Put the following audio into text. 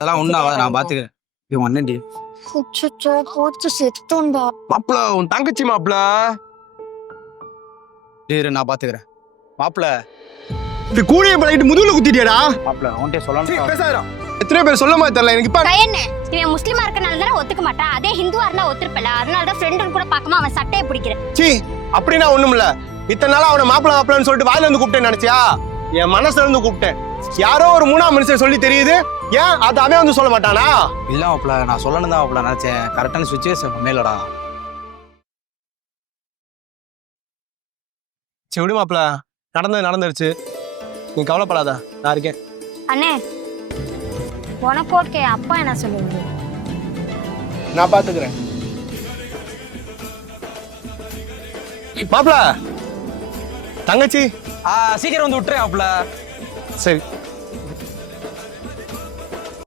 அதெல்லாம் ஒன்றும் நான் பார்த்துக்கிறேன். இவன் அண்ணன்டி. அச்சச்சோ, போச்சு செத்தோண்டா. மாப்பிள உன் தங்கச்சி மாப்பிள. இரு நான் பார்த்துக்கிறேன். மாப்பிள்ள இது கூலியை பழகிட்டு முதுகுல குத்திட்டியாடா. மாப்பிள்ள அவன்கிட்ட சொல்லணும். பேசாதடா. எத்தனை பேர் சொல்ல மாதிரி தெரியல எனக்கு. இப்ப கையண்ணே, இவன் முஸ்லிமா இருக்கனால தானே ஒத்துக்க மாட்டான். அதே ஹிந்துவா இருந்தா ஒத்துருப்பல. அதனால தான் ஃப்ரெண்டுன்னு கூட பார்க்காம அவன் சட்டையை பிடிக்கிறேன். சீ அப்படின்னா ஒண்ணும் இல்ல. இத்தனை நாளா அவனை மாப்பிளன்னு சொல்லிட்டு வாயில இருந்து கூப்பிட்டேன்னு நினைச்சியா? என் மனசுல இருந்து கூப்பிட்டேன். யாரோ ஒரு மூணாம் மனுஷன் சொல்லி தெரியுது. ஏன் அது அவன் வந்து சொல்ல மாட்டானா? இல்ல மாப்பிள்ள நான் சொல்லணும் தான் மாப்பிள்ள நினைச்சேன். கரெக்டான சுச்சுவேஷன் மேலடா. சரி விடு மாப்பிள, நடந்துருச்சு. நீ கவலைப்படாத, நான் இருக்கேன். அண்ணே, உனக்கு ஓகே, அப்பா என்ன சொல்லுவாரு? நான் பாத்துக்கிறேன். மாப்பிள தங்கச்சி சீக்கிரம் வந்து விட்டுறேன் மாப்பிள்ள. சரி